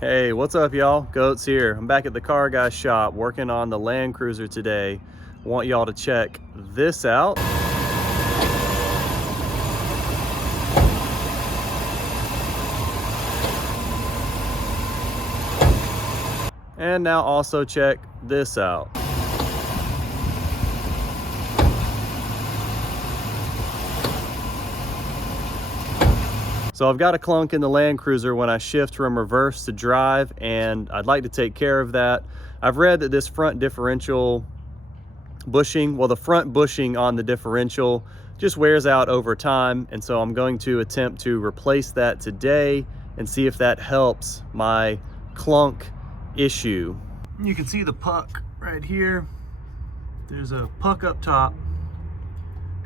Hey, what's up y'all? Goats here. I'm back at the car guy's shop working on the Land Cruiser today. Want y'all to check this out. And now also check this out. So I've got a clunk in the Land Cruiser when I shift from reverse to drive, and I'd like to take care of that. I've read that this front differential bushing, well, the front bushing on the differential just wears out over time, and so I'm going to attempt to replace that today and see if that helps my clunk issue. You can see the puck right here. There's a puck up top,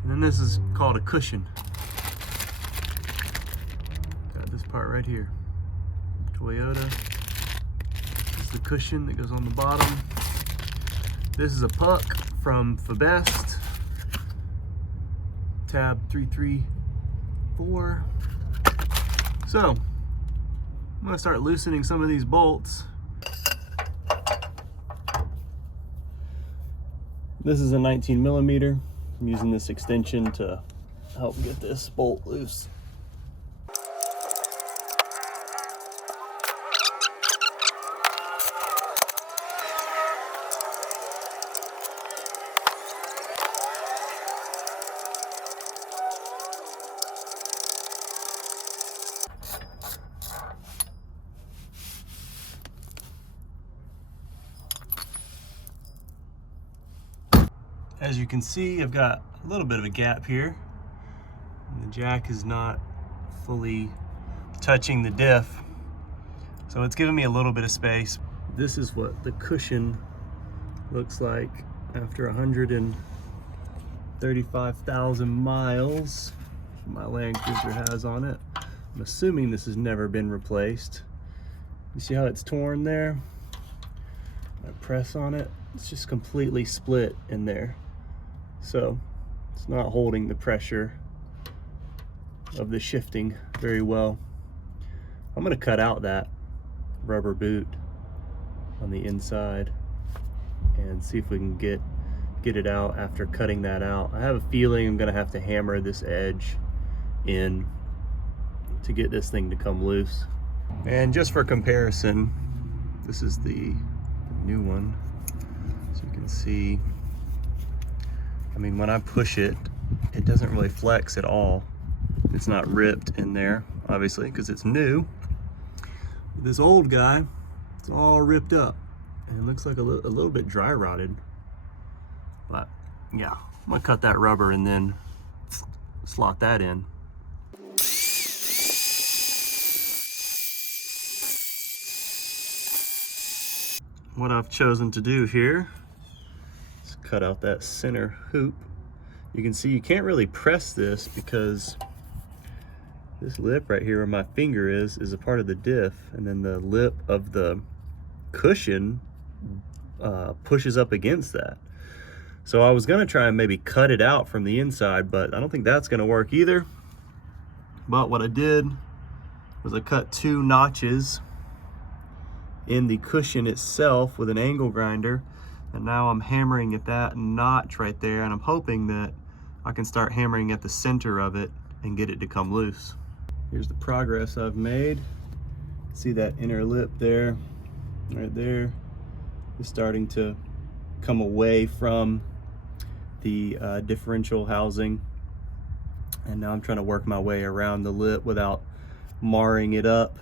and then this is called a cushion. This part right here, Toyota. This is the cushion that goes on the bottom. This is a puck from Fabest, tab 334. So I'm gonna start loosening some of these bolts. This is a 19 millimeter. I'm using this extension to help get this bolt loose. As you can see, I've got a little bit of a gap here. And the jack is not fully touching the diff, so it's giving me a little bit of space. This is what the cushion looks like after 135,000 miles my Land Cruiser has on it. I'm assuming this has never been replaced. You see how it's torn there? I press on it, it's just completely split in there. So it's not holding the pressure of the shifting very well. I'm gonna cut out that rubber boot on the inside and see if we can get it out after cutting that out. I have a feeling I'm gonna have to hammer this edge in to get this thing to come loose. And just for comparison, this is the new one. So you can see, I mean, when I push it, it doesn't really flex at all. It's not ripped in there, obviously, because it's new. This old guy, it's all ripped up, and it looks like a little bit dry rotted. But yeah, I'm gonna cut that rubber and then slot that in. What I've chosen to do here, cut out that center hoop. You can see you can't really press this because this lip right here where my finger is a part of the diff, and then the lip of the cushion pushes up against that. So I was gonna try and maybe cut it out from the inside, but I don't think that's gonna work either. But what I did was I cut 2 notches in the cushion itself with an angle grinder. And now I'm hammering at that notch right there, and I'm hoping that I can start hammering at the center of it and get it to come loose. Here's the progress I've made. See that inner lip there, right there, is starting to come away from the differential housing. And now I'm trying to work my way around the lip without marring it up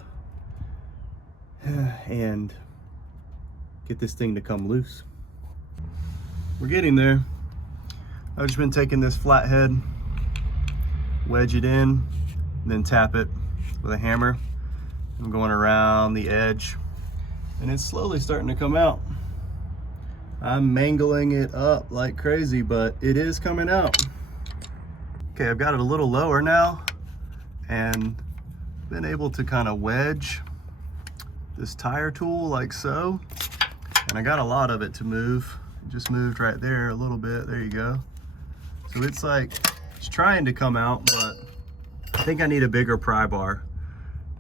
and get this thing to come loose. We're getting there. I've just been taking this flathead, wedge it in, and then tap it with a hammer. I'm going around the edge, and it's slowly starting to come out. I'm mangling it up like crazy, but it is coming out. Okay, I've got it a little lower now, and been able to kind of wedge this tire tool like so, and I got a lot of it to move. Just moved right there a little bit. There you go. So it's like, it's trying to come out, but I think I need a bigger pry bar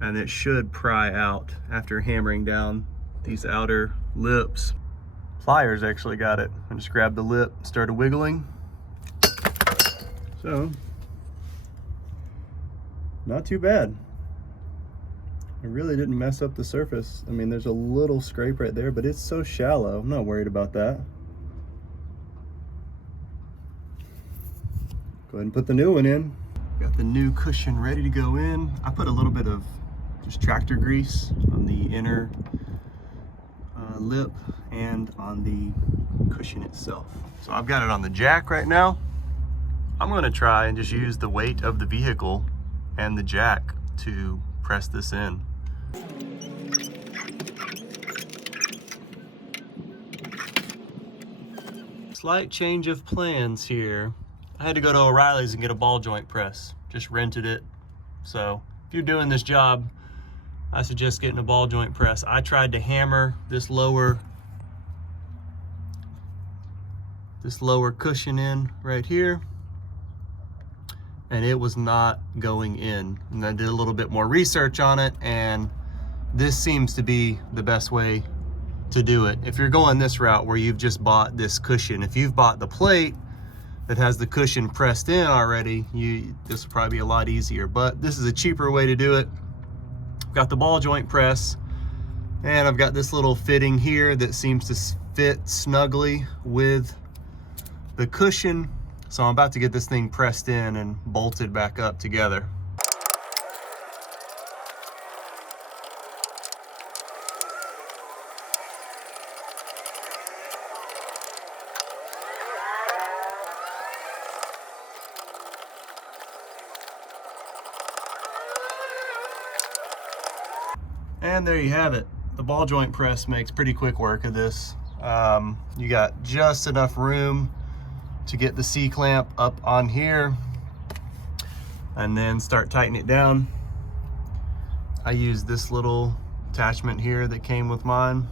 and it should pry out after hammering down these outer lips. Pliers actually got it. I just grabbed the lip, started wiggling. So, not too bad. I really didn't mess up the surface. I mean, there's a little scrape right there, but it's so shallow. I'm not worried about that. Go ahead and put the new one in. Got the new cushion ready to go in. I put a little bit of just tractor grease on the inner lip and on the cushion itself. So I've got it on the jack right now. I'm gonna try and just use the weight of the vehicle and the jack to press this in. Slight change of plans here. I had to go to O'Reilly's and get a ball joint press. Just rented it. So if you're doing this job, I suggest getting a ball joint press. I tried to hammer this lower cushion in right here, and it was not going in. And I did a little bit more research on it, and this seems to be the best way to do it. If you're going this route where you've just bought this cushion, if you've bought the plate that has the cushion pressed in already, this will probably be a lot easier, but this is a cheaper way to do it. I've got the ball joint press, and I've got this little fitting here that seems to fit snugly with the cushion. So I'm about to get this thing pressed in and bolted back up together. And there you have it. The ball joint press makes pretty quick work of this. You got just enough room to get the C-clamp up on here and then start tightening it down. I used this little attachment here that came with mine.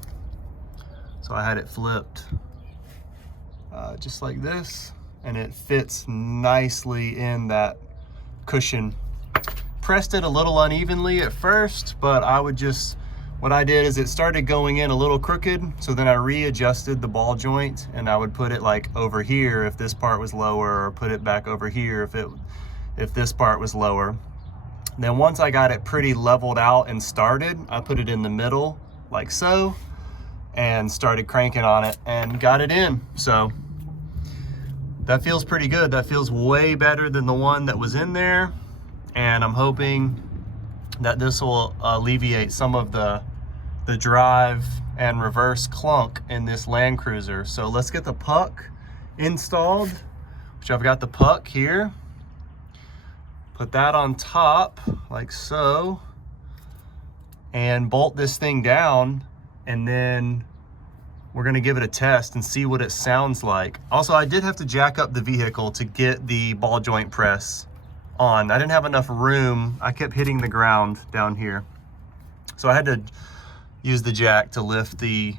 So I had it flipped just like this, and it fits nicely in that cushion. Pressed it a little unevenly at first, but what I did is it started going in a little crooked, so then I readjusted the ball joint, and I would put it like over here if this part was lower, or put it back over here if this part was lower. Then once I got it pretty leveled out and started, I put it in the middle like so, and started cranking on it and got it in. So that feels pretty good. That feels way better than the one that was in there. And I'm hoping that this will alleviate some of the drive and reverse clunk in this Land Cruiser. So let's get the puck installed, which I've got the puck here. Put that on top like so, and bolt this thing down, and then we're gonna give it a test and see what it sounds like. Also, I did have to jack up the vehicle to get the ball joint press on. I didn't have enough room. I kept hitting the ground down here. So I had to use the jack to lift the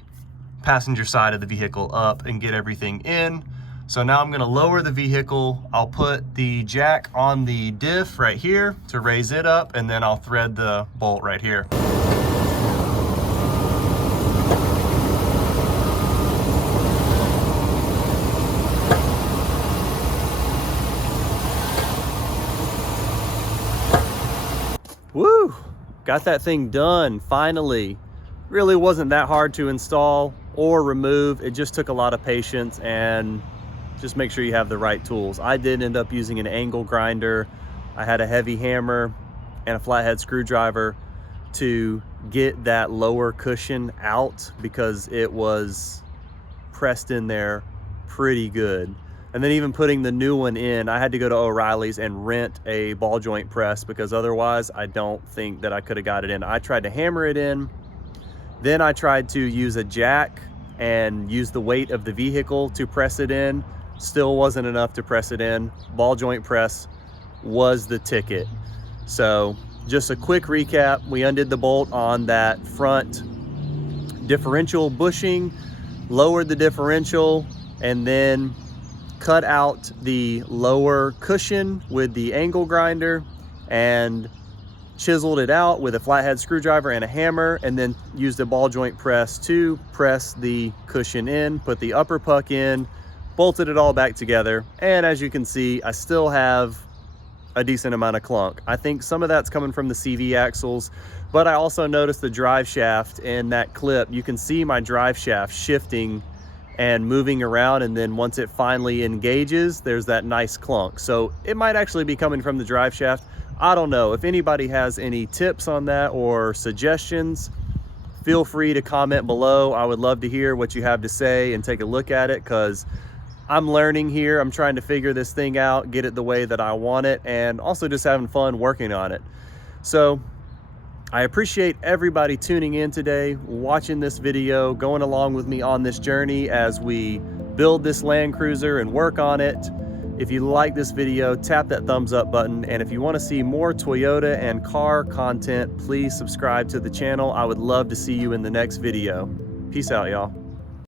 passenger side of the vehicle up and get everything in. So now I'm gonna lower the vehicle. I'll put the jack on the diff right here to raise it up, and then I'll thread the bolt right here. Woo! Got that thing done, finally. Really wasn't that hard to install or remove. It just took a lot of patience, and just make sure you have the right tools. I did end up using an angle grinder. I had a heavy hammer and a flathead screwdriver to get that lower cushion out because it was pressed in there pretty good. And then even putting the new one in, I had to go to O'Reilly's and rent a ball joint press, because otherwise I don't think that I could have got it in. I tried to hammer it in, then I tried to use a jack and use the weight of the vehicle to press it in. Still wasn't enough to press it in. Ball joint press was the ticket. So just a quick recap, we undid the bolt on that front differential bushing, lowered the differential, and then cut out the lower cushion with the angle grinder and chiseled it out with a flathead screwdriver and a hammer, and then used a ball joint press to press the cushion in, put the upper puck in, bolted it all back together. And as you can see, I still have a decent amount of clunk. I think some of that's coming from the CV axles, but I also noticed the drive shaft in that clip. You can see my drive shaft shifting and moving around, and then once it finally engages, there's that nice clunk. So it might actually be coming from the drive shaft. I don't know. If anybody has any tips on that or suggestions, feel free to comment below. I would love to hear what you have to say and take a look at it, because I'm learning here. I'm trying to figure this thing out, get it the way that I want it, and also just having fun working on it. So I appreciate everybody tuning in today, watching this video, going along with me on this journey as we build this Land Cruiser and work on it. If you like this video, tap that thumbs up button. And if you want to see more Toyota and car content, please subscribe to the channel. I would love to see you in the next video. Peace out, y'all.